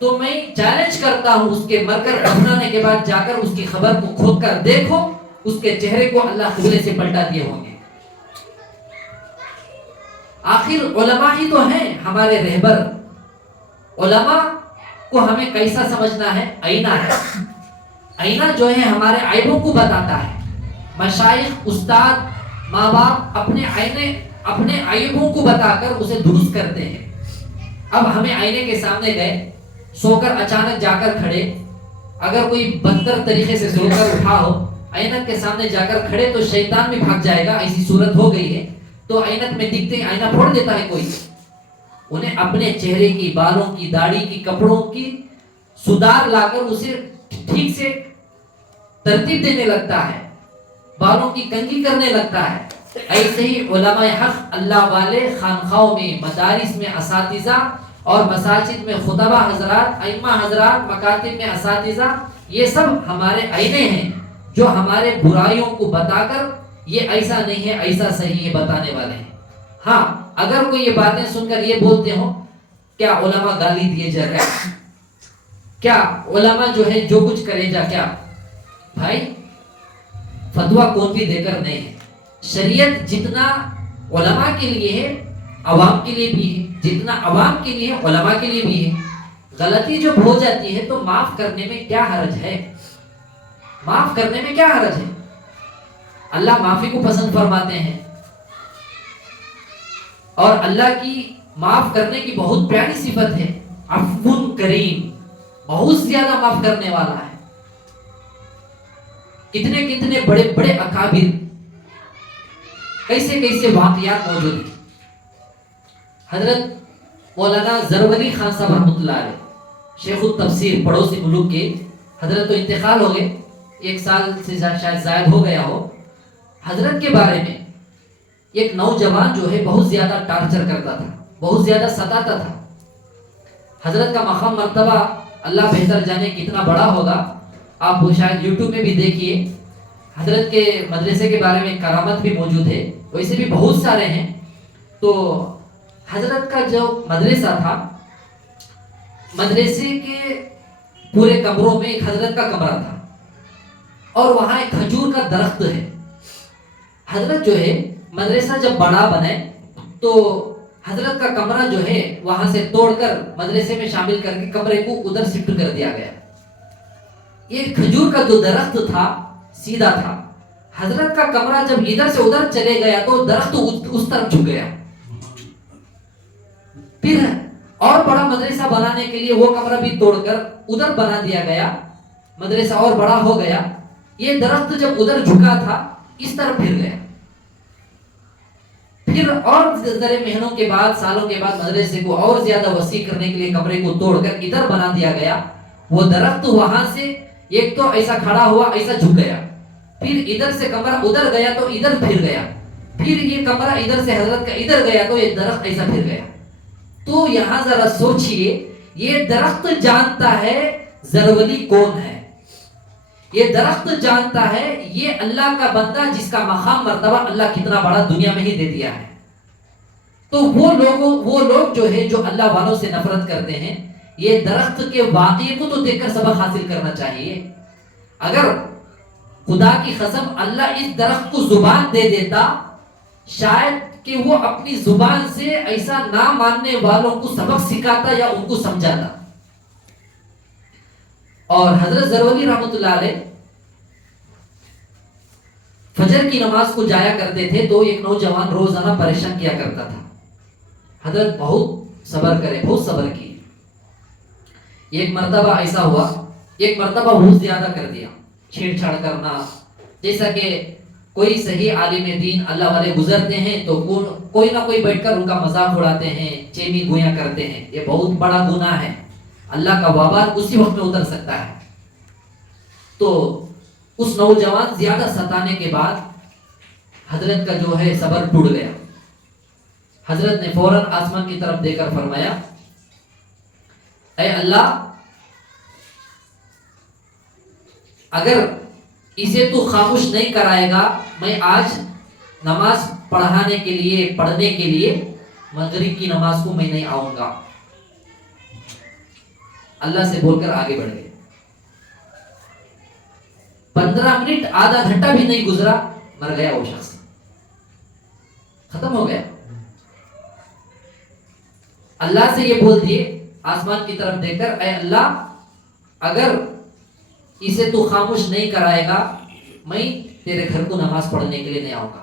تو میں چیلنج کرتا ہوں اس کے مر کر دفنانے کے بعد جا کر اس کی خبر کو کھود کر دیکھو، اس کے چہرے کو اللہ قبلے سے پلٹا دیے ہوں گے. آخر علماء ہی تو ہیں ہمارے رہبر. علماء کو ہمیں کیسا سمجھنا ہے؟ آئینہ ہے. آئینہ جو ہے ہمارے عیبوں کو بتاتا ہے. مشائخ، استاد، ماں باپ اپنے آئینے اپنے عیبوں کو بتا کر اسے درست کرتے ہیں. اب ہمیں آئینے کے سامنے گئے, سو کر اچانک جا کر کھڑے, اگر کوئی بدتر طریقے سے سو کر اٹھا ہو, آئینت کے سامنے جا کر کھڑے تو شیطان بھی بھاگ جائے گا, ایسی صورت ہو گئی ہے. تو آئینت میں دکھتے ہیں آئینہ پھوڑ دیتا ہے کوئی. انہیں اپنے چہرے کی, بالوں کی, داڑھی کی, کپڑوں کی سدھار لا کر اسے ٹھیک سے ترتیب دینے لگتا ہے, بالوں کی کنگھی کرنے لگتا ہے. ایسے ہی علماء حق اللہ والے خانخواہوں میں, مدارس میں اساتذہ اور مساجد میں خطبہ حضرات, ائمہ حضرات, مکاتب میں اساتذہ, یہ سب ہمارے آئینے ہیں جو ہمارے برائیوں کو بتا کر یہ ایسا نہیں ہے ایسا صحیح ہے بتانے والے ہیں. ہاں اگر کوئی یہ باتیں سن کر یہ بولتے ہو کیا علماء گالی دیے جا رہے ہیں, کیا علماء جو ہے جو کچھ کرے جا, کیا بھائی فتویٰ کون بھی دے کر نہیں ہے. شریعت جتنا علماء کے لیے ہے عوام کے لیے بھی ہے, جتنا عوام کے لیے ہے علماء کے لیے بھی ہے. غلطی جو ہو جاتی ہے تو معاف کرنے میں کیا حرج ہے, معاف کرنے میں کیا حرج ہے. اللہ معافی کو پسند فرماتے ہیں اور اللہ کی معاف کرنے کی بہت پیاری صفت ہے, عفو کریم, بہت زیادہ معاف کرنے والا ہے. کتنے کتنے بڑے بڑے اکابر, کیسے کیسے واقعات موجود ہیں. حضرت مولانا زرولی خان صاحب رحمۃ اللہ علیہ, شیخ التفسیر, پڑوسی ملک کے, حضرت تو انتقال ہو گئے, 1 سال سے شاید زائد ہو گیا ہو. حضرت کے بارے میں ایک نوجوان جو ہے بہت زیادہ ٹارچر کرتا تھا, بہت زیادہ ستاتا تھا. حضرت کا مقام مرتبہ اللہ بہتر جانے کتنا بڑا ہوگا, آپ وہ شاید یوٹیوب میں بھی دیکھیے. حضرت کے مدرسے کے بارے میں کرامت بھی موجود ہے, ویسے بھی بہت سارے ہیں. تو حضرت کا جو مدرسہ تھا, مدرسے کے پورے کمروں میں ایک حضرت کا کمرہ تھا اور وہاں ایک کھجور کا درخت ہے. حضرت جو ہے مدرسہ جب بڑا بنے تو حضرت کا کمرہ جو ہے وہاں سے توڑ کر مدرسے میں شامل کر کے کمرے کو ادھر شفٹ کر دیا گیا. یہ کھجور کا جو درخت تھا سیدھا تھا, حضرت کا کمرہ جب ادھر سے ادھر چلے گیا تو درخت اس طرف جھک گیا. پھر اور بڑا مدرسہ بنانے کے لیے وہ کمرہ بھی توڑ کر ادھر بنا دیا گیا, مدرسہ اور بڑا ہو گیا. یہ درخت جب ادھر جھکا تھا اس طرف پھر گیا. پھر اور ذرے مہینوں کے بعد, سالوں کے بعد مدرسے کو اور زیادہ وسیع کرنے کے لیے کمرے کو توڑ کر ادھر بنا دیا گیا. وہ درخت وہاں سے ایک تو ایسا کھڑا ہوا, ایسا جھک گیا, پھر ادھر سے کمرہ ادھر گیا تو ادھر پھر گیا, پھر یہ کمرہ ادھر سے حضرت کا ادھر گیا تو یہ درخت ایسا پھر گیا. تو یہاں ذرا سوچئے, یہ درخت جانتا ہے زرولی کون ہے, یہ درخت جانتا ہے یہ اللہ کا بندہ جس کا مقام مرتبہ اللہ کتنا بڑا دنیا میں ہی دے دیا ہے. تو وہ لوگ جو ہے جو اللہ والوں سے نفرت کرتے ہیں, یہ درخت کے واقعے کو تو دیکھ کر سبق حاصل کرنا چاہیے. اگر خدا کی قسم اللہ اس درخت کو زبان دے دیتا, شاید کہ وہ اپنی زبان سے ایسا نہ ماننے والوں کو سبق سکھاتا یا ان کو سمجھاتا. اور حضرت زرولی رحمۃ اللہ علیہ فجر کی نماز کو جایا کرتے تھے تو ایک نوجوان روزانہ پریشان کیا کرتا تھا. حضرت بہت صبر کرے, بہت صبر کی. ایک مرتبہ ایسا ہوا, ایک مرتبہ بہت زیادہ کر دیا, چھیڑ چھاڑ کرنا. جیسا کہ کوئی صحیح عالم دین اللہ والے گزرتے ہیں تو کوئی نہ کوئی بیٹھ کر ان کا مذاق اڑاتے ہیں, چیمی گویاں کرتے ہیں. یہ بہت بڑا گناہ ہے, اللہ کا وبال اسی وقت میں اتر سکتا ہے. تو اس نوجوان زیادہ ستانے کے بعد حضرت کا جو ہے صبر ٹوٹ گیا. حضرت نے فوراً آسمان کی طرف دیکھ کر فرمایا, اے اللہ, اگر اسے تو خاموش نہیں کرائے گا, میں آج نماز پڑھنے کے لیے مغرب کی نماز کو میں نہیں آؤں گا. اللہ سے بول کر آگے بڑھ گئے. 15 منٹ, آدھا گھنٹہ بھی نہیں گزرا, مر گیا وہ شخص, ختم ہو گیا. اللہ سے یہ بول دیے آسمان کی طرف دیکھ کر, اے اللہ, اگر اسے تو خاموش نہیں کرائے گا, میں تیرے گھر کو نماز پڑھنے کے لیے نہیں آؤں گا.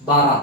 12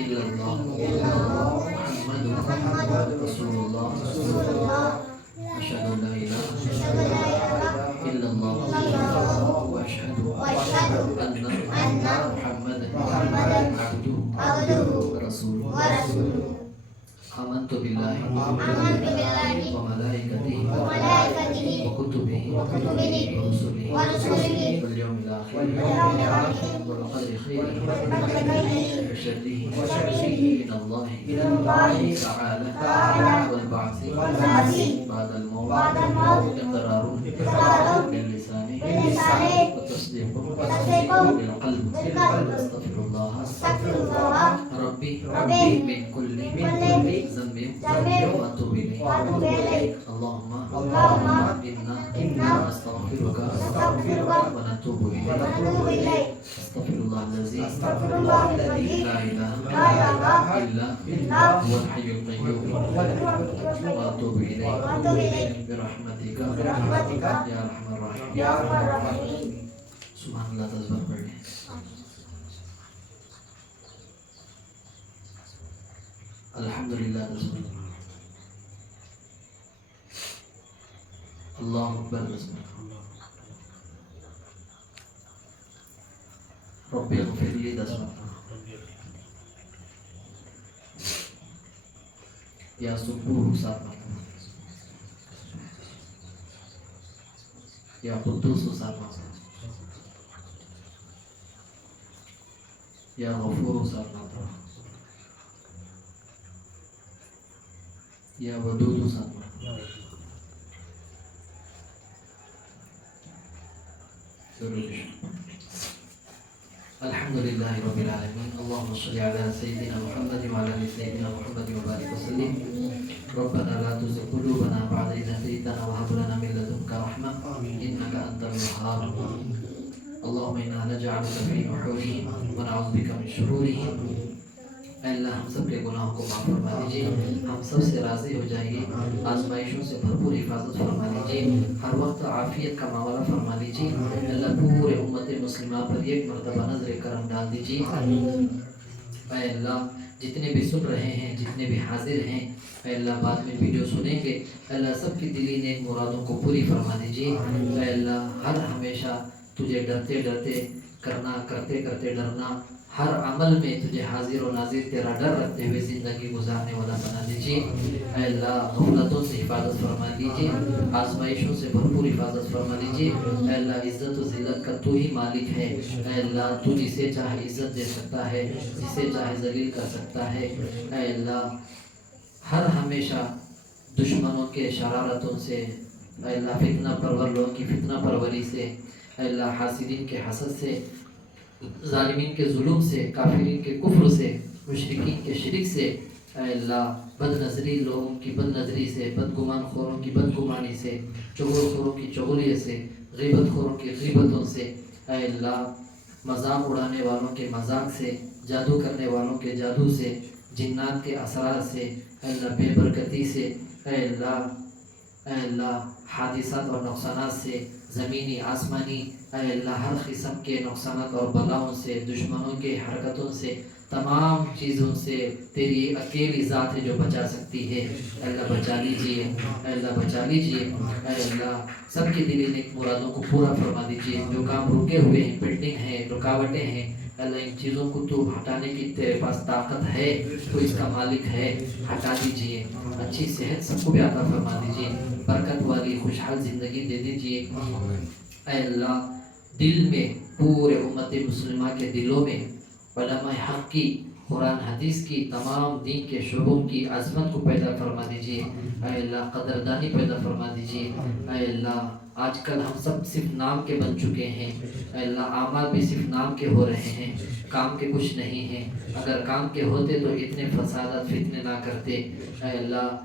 إلا الله محمد رسول الله أشهد أن لا إله إلا الله وأشهد أن محمدا عبده ورسوله آمنت بالله وملائكته وكتبه ورسله واليوم الآخر والقدر خيره وشره من الله تعالى والبعث بعد الموت إقرار باللسان وتصديق بالقلب أستغفر الله ربي من كل ذنب وأتوب إليه اللهم إنا نستغفرك ونتوب إليك أستغفر الله الذي لا إله إلا هو الحي القيوم وأتوب إليه برحمتك يا أرحم الراحمين سبحان الله تسبح پڑھیں الحمدللہ اللہ اکبر رب اغفر لی 10 یا سبوح 7 یا قدوس 7 یا غفور 7 یا ودود 7 الحمد لله رب العالمين اللهم صل على سيدنا محمد وعلى ال سيدنا محمد وبارك وسلم ربنا لا تزغ قلوبنا بعد إذ هديتنا وهب لنا من لدنك رحمة إنك أنت الوهاب اللهم إنا نجعلك في نحورهم ونعوذ بك من شرورهم اے اللہ ہم سب کے گناہوں کو معاف فرما دیجیے ہم سب سے راضی ہو جائیے آزمائشوں سے بھرپور حفاظت فرما دیجیے ہر وقت عافیت کا معاملہ فرما دیجیے اللہ پورے امت مسلمہ پر ایک مرتبہ نظر کرم ڈال دیجیے اے اللہ جتنے بھی سن رہے ہیں جتنے بھی حاضر ہیں اے اللہ بعد میں ویڈیو سنیں گے اللہ سب کی دلی نیک مرادوں کو پوری فرما دیجیے اے اللہ ہر ہمیشہ تجھے ڈرتے ڈرتے کرنا کرتے کرتے ڈرنا ہر عمل میں تجھے حاضر و ناظر تیرا ڈر رکھتے ہوئے زندگی گزارنے والا بنا دیجیے اے اللہ غفلتوں سے حفاظت فرما دیجیے آزمائشوں سے بھرپور حفاظت فرما دیجیے اے اللہ عزت و ذلت کا تو ہی مالک ہے اے اللہ تو جسے چاہے عزت دے سکتا ہے جسے چاہے ذلیل کر سکتا ہے اے اللہ ہر ہمیشہ دشمنوں کے شرارتوں سے اے اللہ فتنہ پرور لوگوں کی فتنہ پروری سے اے اللہ حاسدین کے حسد سے ظالمین کے ظلم سے کافرین کے کفر سے مشرکین کے شرک سے اے اللہ بد نظری لوگوں کی بد نظری سے بدگمان خوروں کی بدگمانی سے چغل خوروں کی چغلیت سے غیبت خوروں کی غیبتوں سے اے اللہ مذاق اڑانے والوں کے مذاق سے جادو کرنے والوں کے جادو سے جنات کے اسرار سے اے اللہ بے برکتی سے اے اللہ حادثات اور نقصانات سے زمینی آسمانی اے اللہ ہر قسم کے نقصانات اور بلاؤں سے دشمنوں کے حرکتوں سے تمام چیزوں سے تیری اکیلی ذات ہے جو بچا سکتی ہے اے اللہ بچا لیجیے اے اللہ بچا لیجیے اے اللہ سب کی دلی نیک مرادوں کو پورا فرما دیجیے جو کام رکے ہوئے ہیں پینڈنگ ہیں رکاوٹیں ہیں اللہ ان چیزوں کو تو ہٹانے کی تیرے پاس طاقت ہے تو اس کا مالک ہے ہٹا دیجیے اچھی صحت سب کو بھی عطا فرما دیجیے برکت والی خوشحال زندگی دے دیجیے اے اللہ دل میں پورے امت مسلمہ کے دلوں میں علماء حق کی قرآن حدیث کی تمام دین کے شعبوں کی عظمت کو پیدا فرما دیجیے اے اللہ قدردانی پیدا فرما دیجیے اے اللہ آج کل ہم سب صرف نام کے بن چکے ہیں اے اللہ اعمال بھی صرف نام کے ہو رہے ہیں کام کے کچھ نہیں ہیں اگر کام کے ہوتے تو اتنے فسادات فتنے نہ کرتے اے اللہ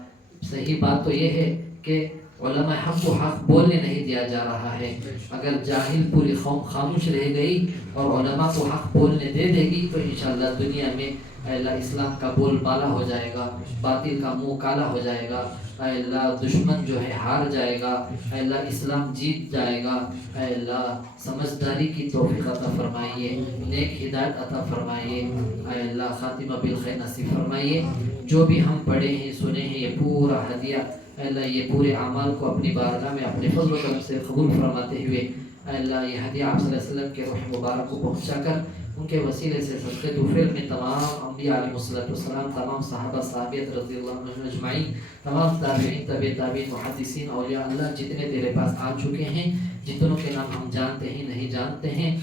صحیح بات تو یہ ہے کہ علماء حق کو حق بولنے نہیں دیا جا رہا ہے اگر جاہل پوری قوم خاموش رہ گئی اور علماء کو حق بولنے دے دے گی تو انشاءاللہ دنیا میں اے اللہ اسلام کا بول بالا ہو جائے گا، باطل کا منہ کالا ہو جائے گا، اے اللہ دشمن جو ہے ہار جائے گا، اے اللہ اسلام جیت جائے گا، اے اللہ سمجھداری کی توفیق عطا فرمائیے، نیک ہدایت عطا فرمائیے، اے اللہ خاتمہ بالخیر نصیب فرمائیے۔ جو بھی ہم پڑھے ہیں سنے ہیں یہ پورا ہدیہ اے اللہ یہ پورے اعمال کو اپنی بارگاہ میں اپنے فضل و کرم سے قبول فرماتے ہوئے اے اللہ یہ ہدیہ آپ صلی اللہ علیہ وسلم کے روح مبارک کو پہنچا کر ان کے وسیلے سے صدقے طفیل میں تمام انبیاء علیہ السلام، تمام صحابہ صحابیت رضی اللہ عنہم اجمعین، تمام تابعین، تبع تابعین، محدثین، اولیاء اللہ جتنے تیرے پاس آ چکے ہیں، جتنوں کے نام ہم جانتے ہیں نہیں جانتے ہیں،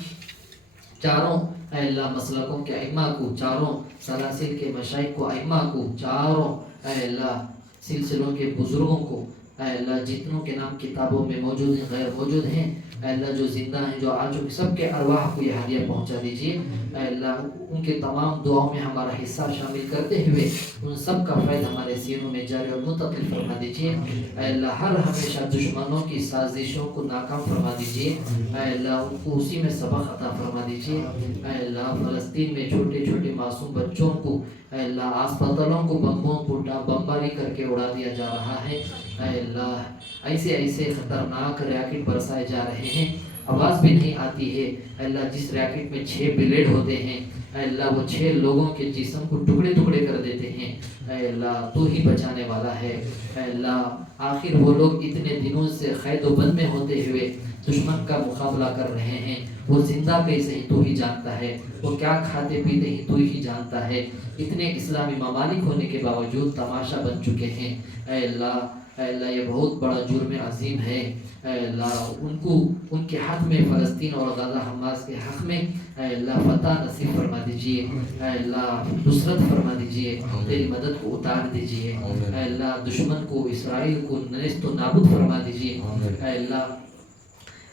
چاروں اے اللہ مسلکوں کے ائمہ کو، چاروں سلاسل کے مشائخ کو، ائمہ کو، چاروں اے اللہ سلسلوں کے بزرگوں کو، اے اللہ جتنوں کے نام کتابوں میں موجود ہیں غیر موجود ہیں، اے اللہ جو زندہ ہیں جو آ چکے سب کے ارواح کو یہ ہدیہ پہنچا دیجیے، اے اللہ ان کے تمام دعاؤں میں ہمارا حصہ شامل کرتے ہوئے ان سب کا فیض ہمارے سینوں میں جاری اور منتقل فرما دیجیے، اے اللہ ہر ہمیشہ دشمنوں کی سازشوں کو ناکام فرما دیجیے، اے اللہ ان کو اسی میں سبق عطا فرما دیجیے، اے اللہ فلسطین میں چھوٹے چھوٹے معصوم بچوں کو اے اللہ اسپتالوں کو بمبوں کو بمباری کر کے اڑا دیا جا رہا ہے، اے اللہ ایسے ایسے خطرناک ریاکٹ برسائے جا رہے ہیں، آواز بھی نہیں آتی ہے، اے اللہ جس ریاکٹ میں 6 بلیڈ ہوتے ہیں اے اللہ وہ 6 لوگوں کے جسم کو ٹکڑے ٹکڑے کر دیتے ہیں، اے اللہ تو ہی بچانے والا ہے، اے اللہ آخر وہ لوگ اتنے دنوں سے قید و بند میں ہوتے ہوئے دشمن کا مقابلہ کر رہے ہیں، وہ زندہ کیسے ہی تو ہی جانتا ہے، وہ کیا کھاتے پیتے ہی تو ہی جانتا ہے، اتنے اسلامی ممالک ہونے کے باوجود تماشا بن چکے ہیں، اے اللہ یہ بہت بڑا جرم عظیم ہے، اے اللہ ان کے حق میں فلسطین اور غزہ حماس کے حق میں اے اللہ فتح نصیب فرما دیجئے، اے اللہ نصرت فرما دیجئے، تیری مدد کو اتار دیجئے، اے اللہ دشمن کو اسرائیل کو نیست و نابود فرما دیجئے،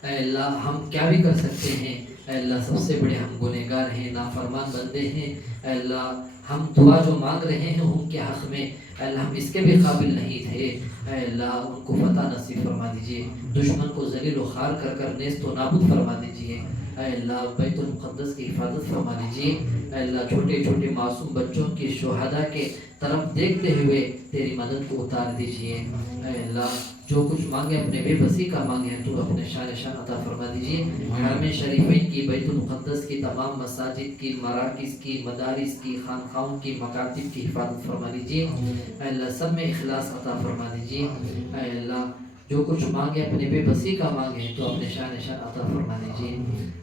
اے اللہ ہم کیا بھی کر سکتے ہیں، اے اللہ سب سے بڑے ہم گنہگار ہیں، نافرمان بندے ہیں، اے اللہ ہم دعا جو مانگ رہے ہیں ان کے حق میں اے اللہ ہم اس کے بھی قابل نہیں تھے، اے اللہ ان کو فتح نصیب فرما دیجئے، دشمن کو ذلیل و خوار کر کر نیست و نابود فرما دیجئے، اے اللہ بیت المقدس کی حفاظت فرما دیجئے، اے اللہ چھوٹے چھوٹے معصوم بچوں کی شہداء کے طرف دیکھتے ہوئے تیری مدد کو اتار دیجئے، اے اللہ جو کچھ مانگے اپنے بے بسی کا مانگے تو اپنے شان عطا فرما دیجئے، حرم شریفین کی، بیت المقدس کی، تمام مساجد کی، مراکز کی، مدارس کی، خانقاہوں کی، مکاتب کی حفاظت فرما دیجئے، اے اللہ سب میں اخلاص عطا فرما دیجئے، اے اللہ جو کچھ مانگے اپنے بے بسی کا مانگے تو اپنے شان عطا فرما دیجئے۔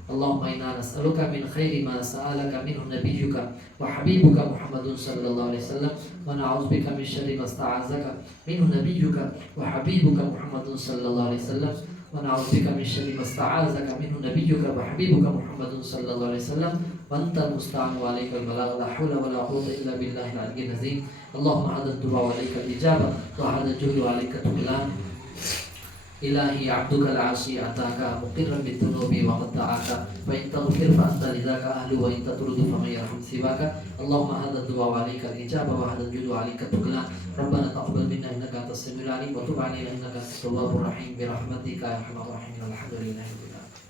اللهم انا نسألك من خير ما سألك منه نبيك وحبيبك محمد صلى الله عليه وسلم ونعوذ بك من شر ما استعاذك منه نبيك وحبيبك محمد صلى الله عليه وسلم ونعوذ بك من شر ما استعاذك منه نبيك وحبيبك محمد صلى الله عليه وسلم وانت المستعان وعليك البلاغ لا حول ولا قوة الا بالله العلي العظيم اللهم هذا الدعاء وعليك الاجابة وهذا الجهد وعليك التقلان إلهي عبدك العاصي أتاك مقرا بالذنوب وقد دعاك فإن تغفر فأنت لذاك أهل وإن تطرد فمن يرحم سواك اللهم هذا الدعاء وعليك الإجابة وهذا الجود وعليك التقلان ربنا تقبل منا إنك أنت السميع العليم وتب علينا إنك أنت التواب الرحيم برحمتك يا أرحم الراحمين الحمد لله رب العالمين.